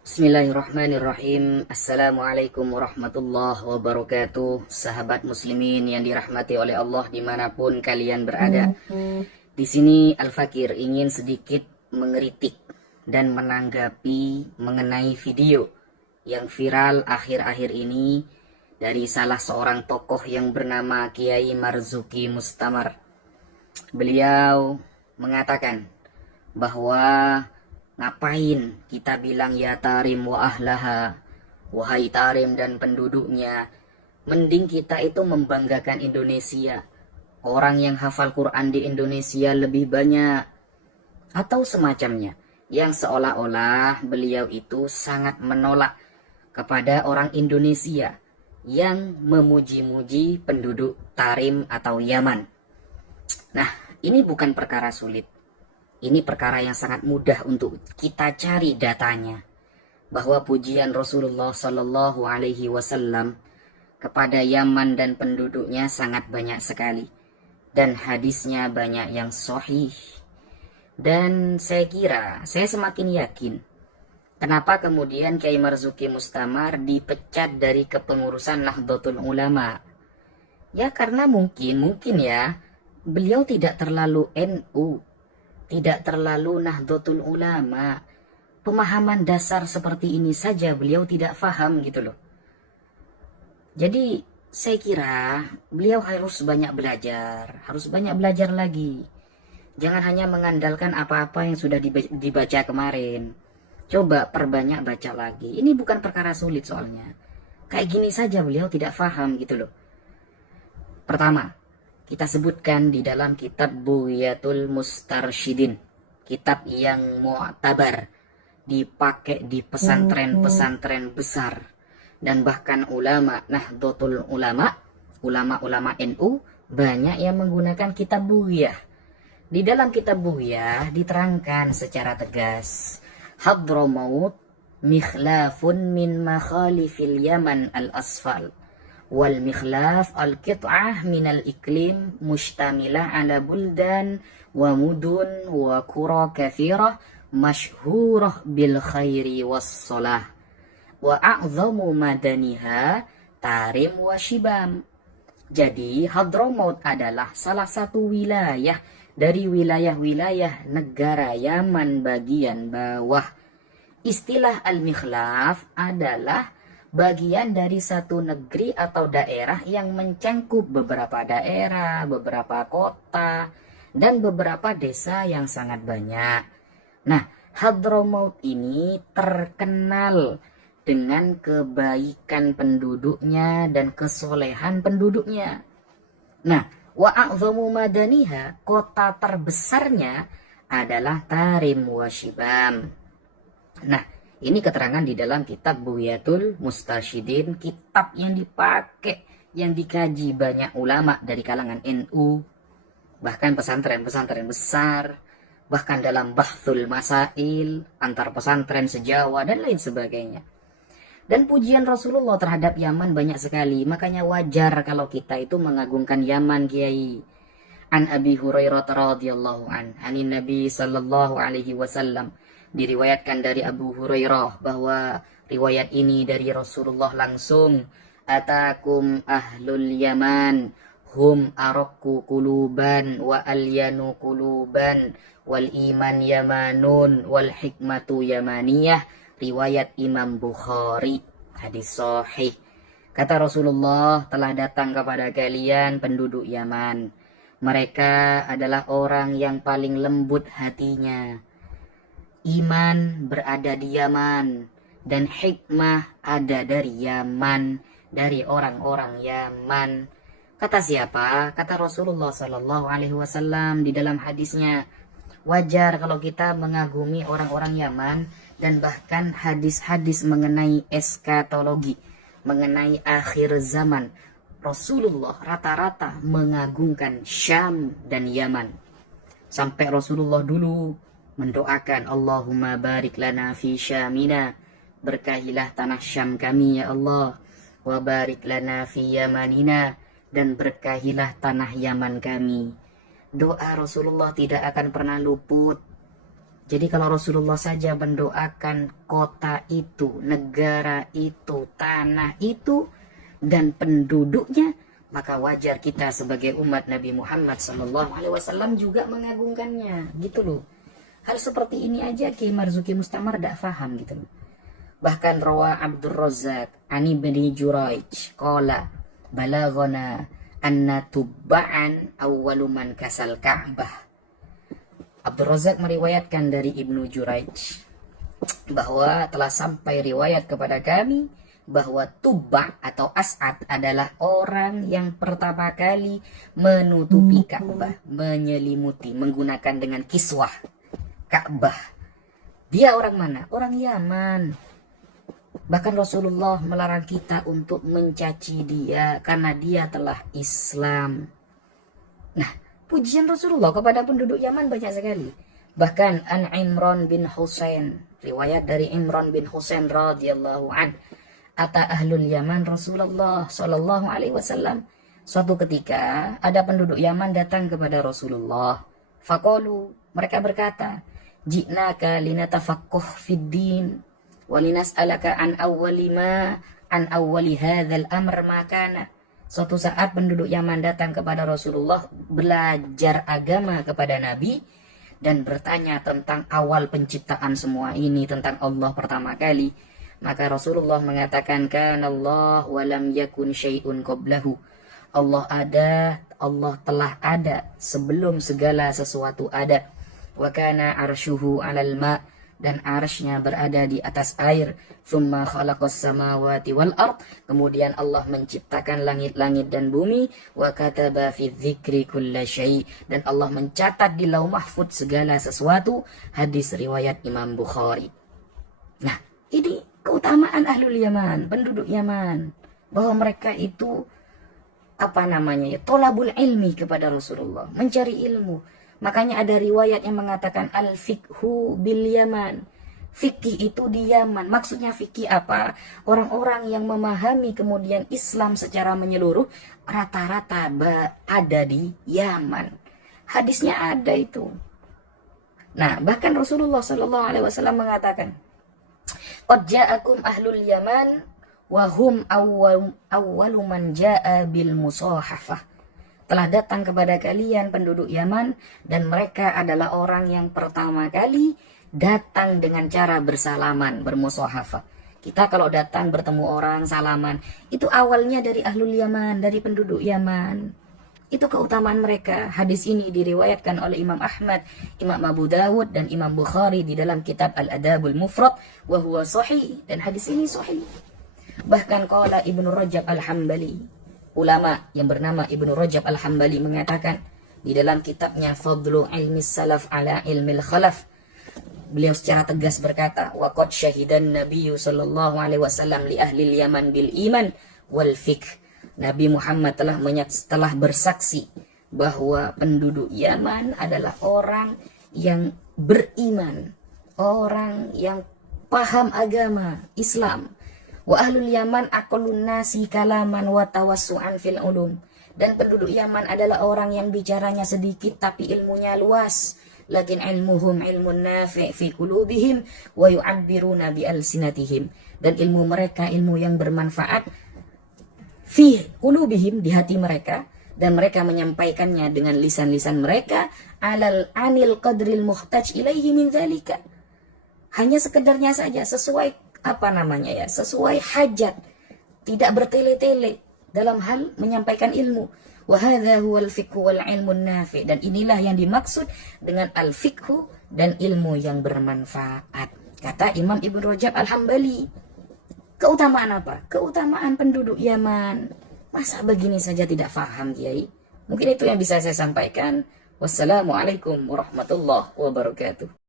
Bismillahirrahmanirrahim. Assalamualaikum warahmatullahi wabarakatuh. Sahabat muslimin yang dirahmati oleh Allah dimanapun kalian berada. Di sini Al-Fakir ingin sedikit mengeritik dan menanggapi mengenai video yang viral akhir-akhir ini dari salah seorang tokoh yang bernama Kiai Marzuki Mustamar. Beliau mengatakan bahwa ngapain kita bilang ya tarim wa ahlaha, wahai tarim dan penduduknya. Mending kita itu membanggakan Indonesia. Orang yang hafal Quran di Indonesia lebih banyak. Atau semacamnya. Yang seolah-olah beliau itu sangat menolak kepada orang Indonesia yang memuji-muji penduduk Tarim atau Yaman. Nah, ini bukan perkara sulit. Ini perkara yang sangat mudah untuk kita cari datanya. Bahwa pujian Rasulullah Sallallahu Alaihi Wasallam kepada Yaman dan penduduknya sangat banyak sekali. Dan hadisnya banyak yang sahih. Dan saya semakin yakin. Kenapa kemudian Kiai Marzuki Mustamar dipecat dari kepengurusan Nahdlatul Ulama? Ya karena mungkin ya, beliau tidak terlalu NU. Tidak terlalu Nahdlatul Ulama. Pemahaman dasar seperti ini saja beliau tidak faham gitu loh. Jadi saya kira beliau harus banyak belajar. Harus banyak belajar lagi. Jangan hanya mengandalkan apa-apa yang sudah dibaca kemarin. Coba perbanyak baca lagi. Ini bukan perkara sulit soalnya. Kayak gini saja beliau tidak faham gitu loh. Pertama, kita sebutkan di dalam kitab Bughyatul Mustarsyidin, kitab yang mu'tabar, dipakai di pesantren-pesantren besar, dan bahkan ulama Nahdlatul Ulama, ulama-ulama NU, banyak yang menggunakan kitab Bughyah. Di dalam kitab Bughyah diterangkan secara tegas, Hadramaut mikhlafun min makhalifil Yaman al-asfal. Wal mikhlaf al qit'ah minal iklim mustamilah ala buldan wa mudun wa qura kathirah masyhurah bil khairi was salah wa a'zamu madaniha Tarim wa Shibam. Jadi Hadramaut adalah salah satu wilayah dari wilayah-wilayah negara Yaman bagian bawah. Istilah al-mikhlaf adalah bagian dari satu negeri atau daerah yang mencangkup beberapa daerah, beberapa kota, dan beberapa desa yang sangat banyak. Nah, Hadramaut ini terkenal dengan kebaikan penduduknya dan kesolehan penduduknya. Nah, wa a'zamu madaniha, kota terbesarnya adalah Tarim wa Shibam. Nah, ini keterangan di dalam kitab Bughyatul Mustarsyidin, kitab yang dipakai, yang dikaji banyak ulama dari kalangan NU, bahkan pesantren-pesantren besar, bahkan dalam bahthul masail, antar pesantren sejawa, dan lain sebagainya. Dan pujian Rasulullah terhadap Yaman banyak sekali, makanya wajar kalau kita itu mengagungkan Yaman, Kiai. An Abi Hurairah radhiyallahu anin Nabi sallallahu alaihi wasallam, diriwayatkan dari Abu Hurairah bahwa riwayat ini dari Rasulullah langsung, atakum ahlul Yaman hum araqu quluban wa alyanu quluban wal iman yamanun wal hikmatu yamaniyah. Riwayat Imam Bukhari, hadis sahih. Kata Rasulullah, telah datang kepada kalian penduduk Yaman. Mereka adalah orang yang paling lembut hatinya. Iman berada di Yaman, dan hikmah ada dari Yaman, dari orang-orang Yaman. Kata siapa? Kata Rasulullah Sallallahu Alaihi Wasallam di dalam hadisnya. Wajar kalau kita mengagumi orang-orang Yaman, dan bahkan hadis-hadis mengenai eskatologi, mengenai akhir zaman. Rasulullah rata-rata mengagungkan Syam dan Yaman. Sampai Rasulullah dulu mendoakan, Allahumma barik lana fi Syamina, berkahilah tanah Syam kami ya Allah, wa barik lana fi Yamanina, dan berkahilah tanah Yaman kami. Doa Rasulullah tidak akan pernah luput. Jadi kalau Rasulullah saja mendoakan kota itu, negara itu, tanah itu, dan penduduknya, maka wajar kita sebagai umat Nabi Muhammad SAW juga mengagungkannya, gitu loh. Hal seperti ini aja Ki Marzuki Mustamar tidak faham gitu loh. Bahkan rawa Abdul Razak ani bin Juraij qala balaghana anna tubba'an awwalu man kasal Ka'bah. Abdul Razak meriwayatkan dari Ibnu Juraij bahwa telah sampai riwayat kepada kami bahwa Tubba atau As'ad adalah orang yang pertama kali menutupi Ka'bah, menyelimuti, menggunakan dengan kiswah Ka'bah. Dia orang mana? Orang Yaman. Bahkan Rasulullah melarang kita untuk mencaci dia karena dia telah Islam. Nah, pujian Rasulullah kepada penduduk Yaman banyak sekali. Bahkan an Imran bin Husain, riwayat dari Imran bin Husain radhiyallahu an, ata ahlul Yaman Rasulullah sallallahu alaihi wasallam. Suatu ketika ada penduduk Yaman datang kepada Rasulullah. Faqalu, mereka berkata, "Ji'naka linatafaqquh fid din wa linas'alaka an awwali hadzal amr ma kana." Suatu saat penduduk Yaman datang kepada Rasulullah belajar agama kepada Nabi dan bertanya tentang awal penciptaan semua ini, tentang Allah pertama kali. Maka Rasulullah mengatakan, "Kana Allah wa lam yakun syai'un qablahu." Allah ada, Allah telah ada sebelum segala sesuatu ada. Wa kana arshuhu 'alal ma', dan arsy-Nya berada di atas air. Tsumma khalaqas samawati wal ard, kemudian Allah menciptakan langit-langit dan bumi. Wa kataba fi dzikri kulla syai', dan Allah mencatat di Lauh Mahfuz segala sesuatu. Hadis riwayat Imam Bukhari. Nah, ini keutamaan ahlul Yaman, penduduk Yaman, bahwa mereka itu tolabul ilmi kepada Rasulullah, mencari ilmu. Makanya ada riwayat yang mengatakan al-fiqhu bil Yaman. Fikih itu di Yaman. Maksudnya fikih apa? Orang-orang yang memahami kemudian Islam secara menyeluruh rata-rata ada di Yaman. Hadisnya ada itu. Nah, bahkan Rasulullah SAW mengatakan, "Qad ja'akum ahlul Yaman wa hum awwalu man ja'a bil musahafah." Telah datang kepada kalian penduduk Yaman, dan mereka adalah orang yang pertama kali datang dengan cara bersalaman, bermusahafah. Kita kalau datang bertemu orang salaman, itu awalnya dari ahlul Yaman, dari penduduk Yaman. Itu keutamaan mereka. Hadis ini diriwayatkan oleh Imam Ahmad, Imam Abu Dawud, dan Imam Bukhari di dalam kitab Al-Adabul Mufrad, wa huwa sahih, dan hadis ini sahih. Bahkan qala Ibnu Rajab Al-Hambali, ulama yang bernama Ibnu Rajab Al-Hambali mengatakan di dalam kitabnya Fadlu Ilmi Salaf ala Ilmil Khalaf, beliau secara tegas berkata, wa qad syahidan Nabiyyu sallallahu alaihi wasallam li ahli Yaman bil iman wal fiqh. Nabi Muhammad telah bersaksi bahwa penduduk Yaman adalah orang yang beriman, orang yang paham agama Islam. Wa ahlul Yaman aqallun nasi kalaman wa tawassu'an fil ulum. Dan penduduk Yaman adalah orang yang bicaranya sedikit tapi ilmunya luas. Lakin ilmuhum ilmun nafi' fi qulubihim wa yu'abbiruna bi alsinatihim. Dan ilmu mereka ilmu yang bermanfaat fi qulubihim, di hati mereka, dan mereka menyampaikannya dengan lisan-lisan mereka anil qadril muhtaj ilaihi min dzalika. Hanya sekedarnya saja, sesuai sesuai hajat, tidak bertele-tele dalam hal menyampaikan ilmu. Wa hadza huwal fiqhu wal ilmun nafi', dan inilah yang dimaksud dengan al-fiqhu dan ilmu yang bermanfaat. Kata Imam Ibnu Rajab Al-Hambali. Keutamaan apa? Keutamaan penduduk Yaman. Masa begini saja tidak faham, Kiai? Mungkin itu yang bisa saya sampaikan. Wassalamualaikum warahmatullahi wabarakatuh.